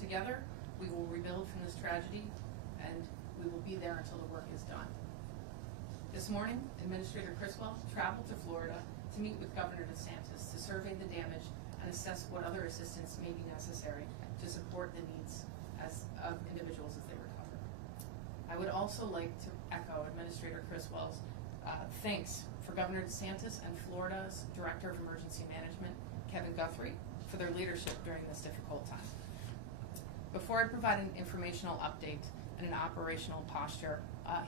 Together, we will rebuild from this tragedy, and we will be there until the work is done. This morning, Administrator Criswell traveled to Florida to meet with Governor DeSantis to survey the damage and assess what other assistance may be necessary to support the needs of individuals as they recover. I would also like to echo Administrator Criswell's thanks for Governor DeSantis and Florida's Director of Emergency Management, Kevin Guthrie, for their leadership during this difficult time. Before I provide an informational update and an operational posture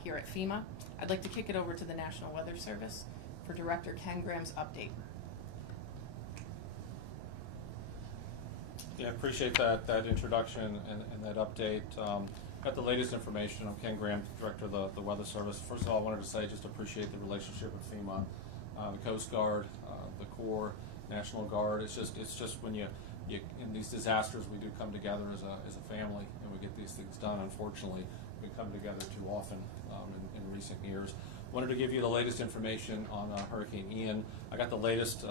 here at FEMA, I'd like to kick it over to the National Weather Service for Director Ken Graham's update. Yeah, I appreciate that introduction and that update. Got the latest information. I'm Ken Graham, Director of the Weather Service. First of all, I wanted to say just appreciate the relationship with FEMA, the Coast Guard, the Corps, National Guard. It's just when you in these disasters, we do come together as a family and we get these things done. Unfortunately, we come together too often in recent years. Wanted to give you the latest information on Hurricane Ian. I got the latest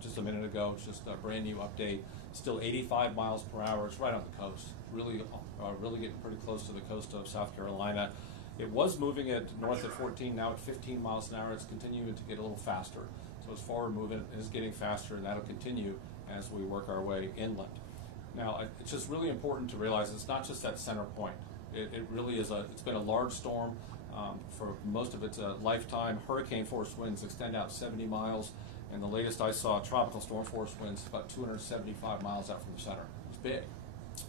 just a minute ago. It's just a brand new update. Still 85 miles per hour. It's right on the coast. Really getting pretty close to the coast of South Carolina. It was moving at north at 14, now at 15 miles an hour. It's continuing to get a little faster. So it's forward moving, it is getting faster, and that'll continue as we work our way inland. Now, it's just really important to realize it's not just that center point. It really is it's been a large storm. For most of its lifetime, hurricane force winds extend out 70 miles, and the latest I saw, tropical storm force winds about 275 miles out from the center. It's big.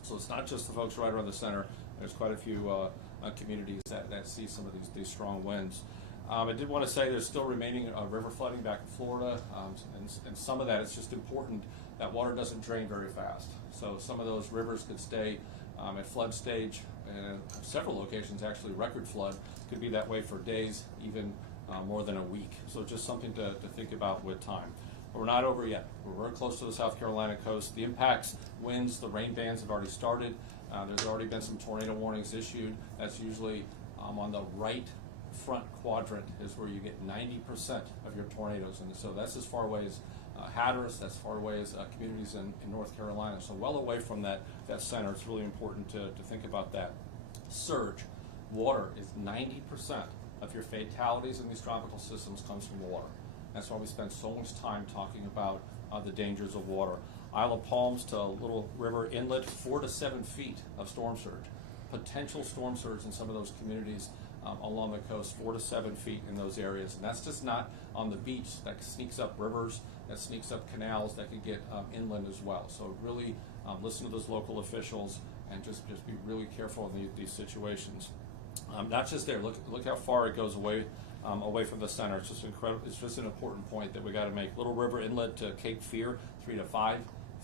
So it's not just the folks right around the center. There's quite a few communities that see some of these strong winds. I did want to say there's still remaining river flooding back in Florida, and some of that is just important. That water doesn't drain very fast. So some of those rivers could stay at flood stage, and several locations actually record flood. Could be that way for days, even more than a week. So just something to think about with time. But we're not over yet. We're very close to the South Carolina coast. The impacts, winds, the rain bands have already started. There's already been some tornado warnings issued. That's usually on the right front quadrant is where you get 90% of your tornadoes. And so that's as far away as Hatteras, that's far away as communities in North Carolina. So well away from that center. It's really important to think about that. Surge. Water is 90% of your fatalities in these tropical systems comes from water. That's why we spend so much time talking about the dangers of water. Isle of Palms to Little River Inlet, 4 to 7 feet of storm surge. Potential storm surge in some of those communities along the coast, 4 to 7 feet in those areas. And that's just not on the beach. That sneaks up rivers, that sneaks up canals, that could get inland as well. So really listen to those local officials and just be really careful in these situations. Not just there. Look how far it goes away from the center. It's just incredible. It's just an important point that we got to make. Little River Inlet to Cape Fear, 3 to 5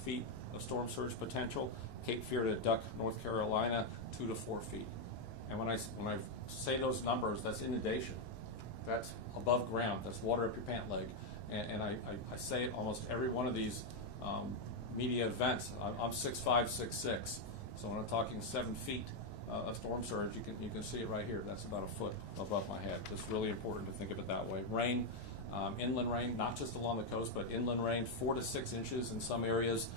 feet of storm surge potential. Cape Fear to Duck, North Carolina, 2 to 4 feet. And when I say those numbers, that's inundation. That's above ground. That's water up your pant leg. And I say it almost every one of these media events. I'm 6'5", 6'6". So when I'm talking 7 feet of storm surge, you can see it right here. That's about a foot above my head. It's really important to think of it that way. Rain, inland rain, not just along the coast, but inland rain, 4 to 6 inches in some areas.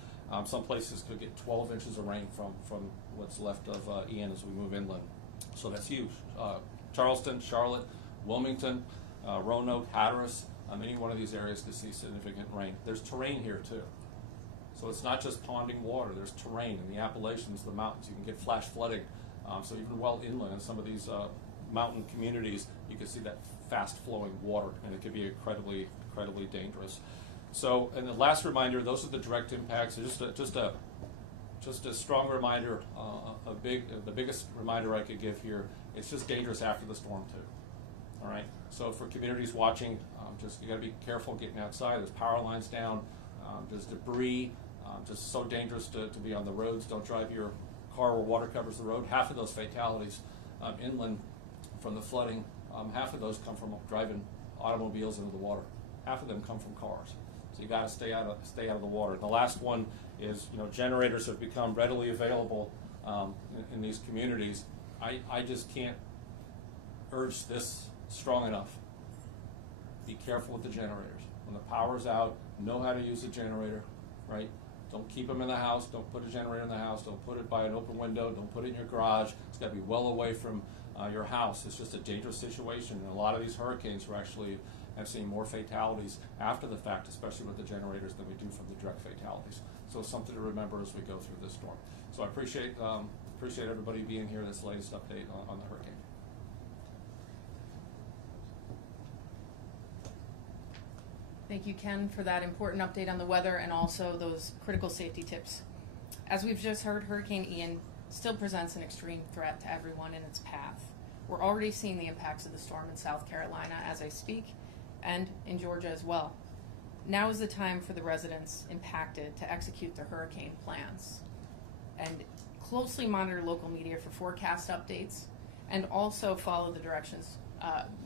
Some places could get 12 inches of rain from what's left of Ian as we move inland. So that's huge. Charleston, Charlotte, Wilmington, Roanoke, Hatteras, any one of these areas could see significant rain. There's terrain here too. So it's not just ponding water. There's terrain in the Appalachians, the mountains. You can get flash flooding. So even well inland in some of these mountain communities, you can see that fast-flowing water, and it can be incredibly dangerous. So, and the last reminder, those are the direct impacts. Just a strong reminder, the biggest reminder I could give here. It's just dangerous after the storm too. All right. So for communities watching, you got to be careful getting outside. There's power lines down. There's debris. Just so dangerous to be on the roads. Don't drive your car where water covers the road. Half of those fatalities inland from the flooding, half of those come from driving automobiles into the water. Half of them come from cars. So you got to stay out of the water. And the last one is, generators have become readily available in these communities. I just can't urge this strong enough. Be careful with the generators. When the power's out, know how to use a generator, right? Don't keep them in the house. Don't put a generator in the house. Don't put it by an open window. Don't put it in your garage. It's got to be well away from your house. It's just a dangerous situation. And a lot of these hurricanes have seen more fatalities after the fact, especially with the generators, than we do from the direct fatalities. So it's something to remember as we go through this storm. So I appreciate everybody being here. This latest update on the hurricane. Thank you, Ken, for that important update on the weather and also those critical safety tips. As we've just heard, Hurricane Ian still presents an extreme threat to everyone in its path. We're already seeing the impacts of the storm in South Carolina as I speak, and in Georgia as well. Now is the time for the residents impacted to execute their hurricane plans and closely monitor local media for forecast updates and also follow the directions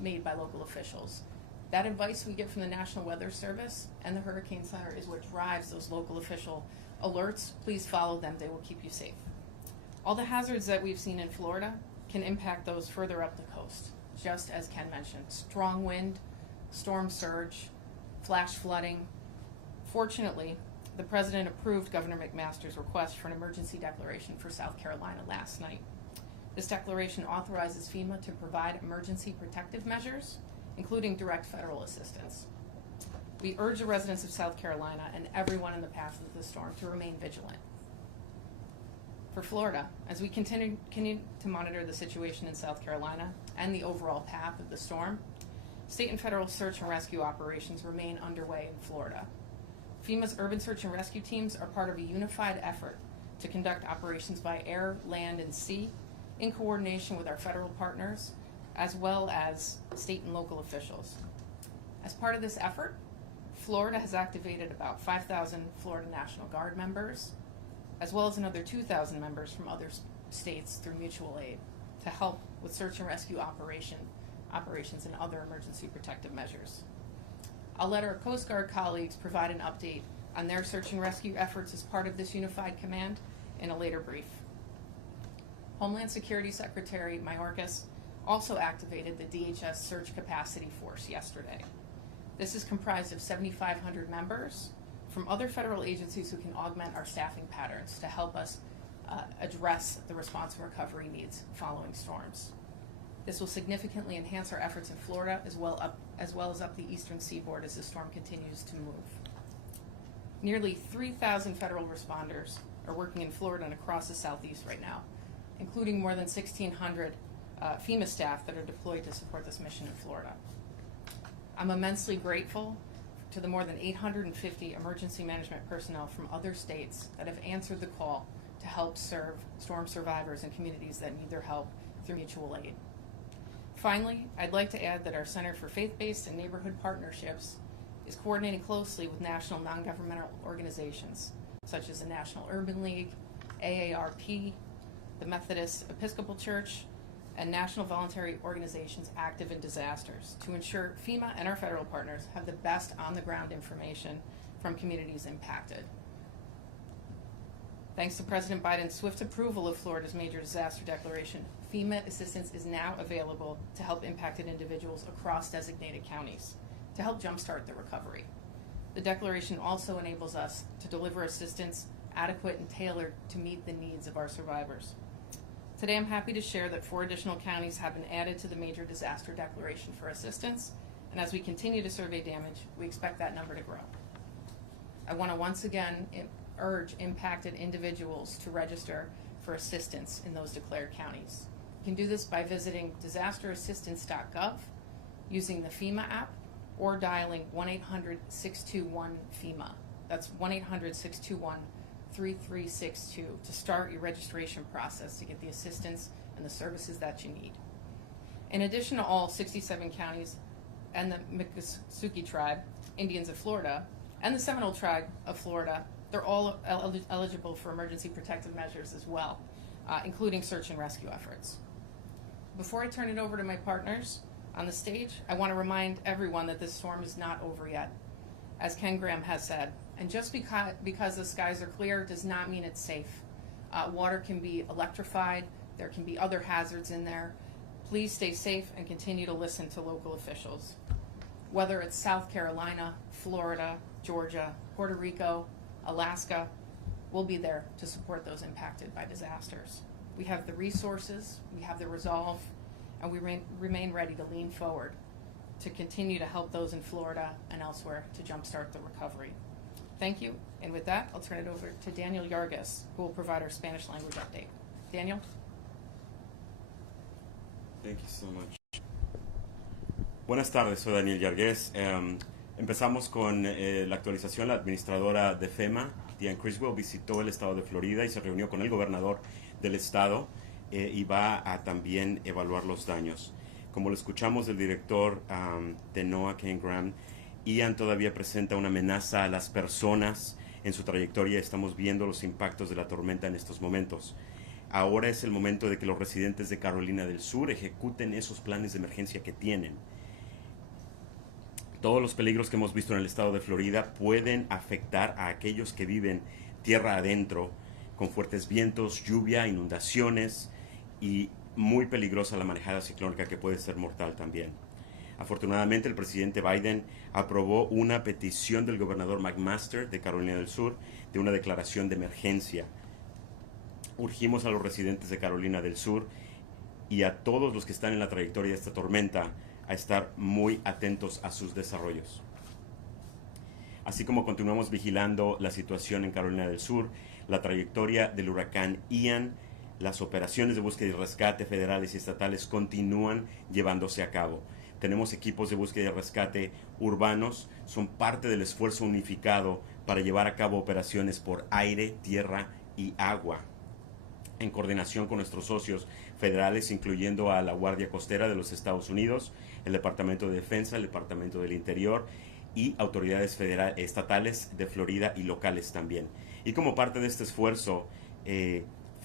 made by local officials. That advice we get from the National Weather Service and the Hurricane Center is what drives those local official alerts. Please follow them. They will keep you safe. All the hazards that we've seen in Florida can impact those further up the coast, just as Ken mentioned. Strong wind, storm surge, flash flooding. Fortunately, the President approved Governor McMaster's request for an emergency declaration for South Carolina last night. This declaration authorizes FEMA to provide emergency protective measures, including direct federal assistance. We urge the residents of South Carolina and everyone in the path of the storm to remain vigilant. For Florida, as we continue to monitor the situation in South Carolina and the overall path of the storm, state and federal search and rescue operations remain underway in Florida. FEMA's urban search and rescue teams are part of a unified effort to conduct operations by air, land, and sea in coordination with our federal partners, as well as state and local officials. As part of this effort, Florida has activated about 5,000 Florida National Guard members, as well as another 2,000 members from other states through mutual aid to help with search and rescue operations and other emergency protective measures. I'll let our Coast Guard colleagues provide an update on their search and rescue efforts as part of this unified command in a later brief. Homeland Security Secretary Mayorkas also activated the DHS Search Capacity Force yesterday. This is comprised of 7,500 members from other federal agencies who can augment our staffing patterns to help us address the response and recovery needs following storms. This will significantly enhance our efforts in Florida as well as up the eastern seaboard as the storm continues to move. Nearly 3,000 federal responders are working in Florida and across the southeast right now, including more than 1,600 FEMA staff that are deployed to support this mission in Florida. I'm immensely grateful to the more than 850 emergency management personnel from other states that have answered the call to help serve storm survivors and communities that need their help through mutual aid. Finally, I'd like to add that our Center for Faith-Based and Neighborhood Partnerships is coordinating closely with national non-governmental organizations such as the National Urban League, AARP, the Methodist Episcopal Church, and national voluntary organizations active in disasters to ensure FEMA and our federal partners have the best on-the-ground information from communities impacted. Thanks to President Biden's swift approval of Florida's major disaster declaration, FEMA assistance is now available to help impacted individuals across designated counties to help jumpstart the recovery. The declaration also enables us to deliver assistance adequate and tailored to meet the needs of our survivors. Today I'm happy to share that 4 additional counties have been added to the major disaster declaration for assistance, and as we continue to survey damage, we expect that number to grow. I want to once again urge impacted individuals to register for assistance in those declared counties. You can do this by visiting disasterassistance.gov, using the FEMA app, or dialing 1-800-621-FEMA. That's 1-800-621-3362 to start your registration process to get the assistance and the services that you need. In addition to all 67 counties and the Miccosukee tribe, Indians of Florida, and the Seminole tribe of Florida, they're all eligible for emergency protective measures as well, including search and rescue efforts. Before I turn it over to my partners on the stage, I want to remind everyone that this storm is not over yet, as Ken Graham has said. And just because the skies are clear does not mean it's safe. Water can be electrified. There can be other hazards in there. Please stay safe and continue to listen to local officials. Whether it's South Carolina, Florida, Georgia, Puerto Rico, Alaska, we'll be there to support those impacted by disasters. We have the resources, we have the resolve, and we remain ready to lean forward to continue to help those in Florida and elsewhere to jumpstart the recovery. Thank you, and with that, I'll turn it over to Daniel Yargus, who will provide our Spanish language update. Daniel? Thank you so much. Buenas tardes, soy Daniel Yargués. Empezamos con la actualización. La administradora de FEMA, Diane Criswell, visitó el estado de Florida y se reunió con el gobernador del estado y va a también evaluar los daños. Como lo escuchamos del director de NOAA, Ken Graham, Ian todavía presenta una amenaza a las personas en su trayectoria. Estamos viendo los impactos de la tormenta en estos momentos. Ahora es el momento de que los residentes de Carolina del Sur ejecuten esos planes de emergencia que tienen. Todos los peligros que hemos visto en el estado de Florida pueden afectar a aquellos que viven tierra adentro, con fuertes vientos, lluvia, inundaciones y muy peligrosa la manejada ciclónica que puede ser mortal también. Afortunadamente, el presidente Biden aprobó una petición del gobernador McMaster de Carolina del Sur de una declaración de emergencia. Urgimos a los residentes de Carolina del Sur y a todos los que están en la trayectoria de esta tormenta a estar muy atentos a sus desarrollos. Así como continuamos vigilando la situación en Carolina del Sur, la trayectoria del huracán Ian, las operaciones de búsqueda y rescate federales y estatales continúan llevándose a cabo. Tenemos equipos de búsqueda y rescate urbanos, son parte del esfuerzo unificado para llevar a cabo operaciones por aire, tierra y agua, en coordinación con nuestros socios federales, incluyendo a la Guardia Costera de los Estados Unidos, el Departamento de Defensa, el Departamento del Interior y autoridades estatales de Florida y locales también. Y como parte de este esfuerzo,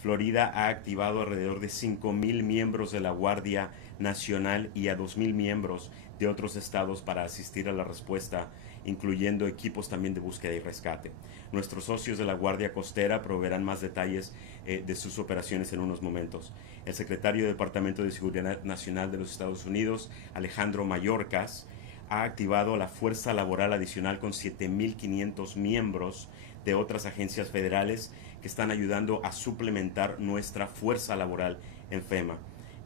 Florida ha activado alrededor de 5,000 miembros de la Guardia Nacional y a 2,000 miembros de otros estados para asistir a la respuesta, incluyendo equipos también de búsqueda y rescate. Nuestros socios de la Guardia Costera proveerán más detalles de sus operaciones en unos momentos. El secretario del Departamento de Seguridad Nacional de los Estados Unidos, Alejandro Mayorkas, ha activado la fuerza laboral adicional con 7,500 miembros de otras agencias federales que están ayudando a suplementar nuestra fuerza laboral en FEMA.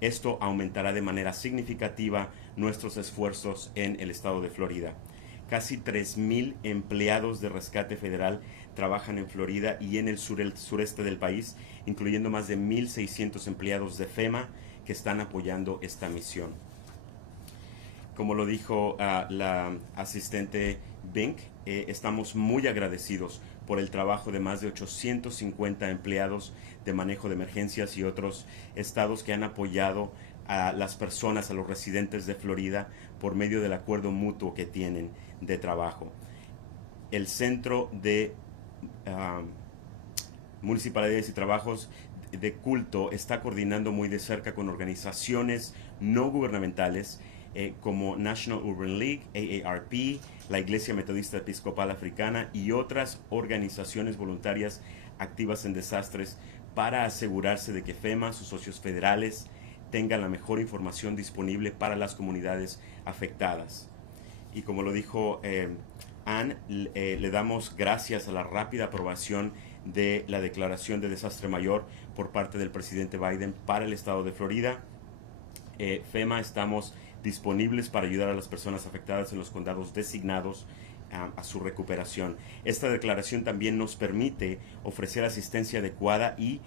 Esto aumentará de manera significativa nuestros esfuerzos en el estado de Florida. Casi 3,000 empleados de rescate federal trabajan en Florida y en el sureste del país, incluyendo más de 1,600 empleados de FEMA que están apoyando esta misión. Como lo dijo la asistente Bink, estamos muy agradecidos por el trabajo de más de 850 empleados de manejo de emergencias y otros estados que han apoyado a las personas, a los residentes de Florida, por medio del acuerdo mutuo que tienen de trabajo. El Centro de Municipalidades y Trabajos de Culto está coordinando muy de cerca con organizaciones no gubernamentales como National Urban League, AARP, la Iglesia Metodista Episcopal Africana y otras organizaciones voluntarias activas en desastres para asegurarse de que FEMA, sus socios federales, tengan la mejor información disponible para las comunidades afectadas. Y como lo dijo Ann, le damos gracias a la rápida aprobación de la declaración de desastre mayor por parte del presidente Biden para el estado de Florida. FEMA estamos disponibles para ayudar a las personas afectadas en los condados designados a su recuperación. Esta declaración también nos permite ofrecer asistencia adecuada y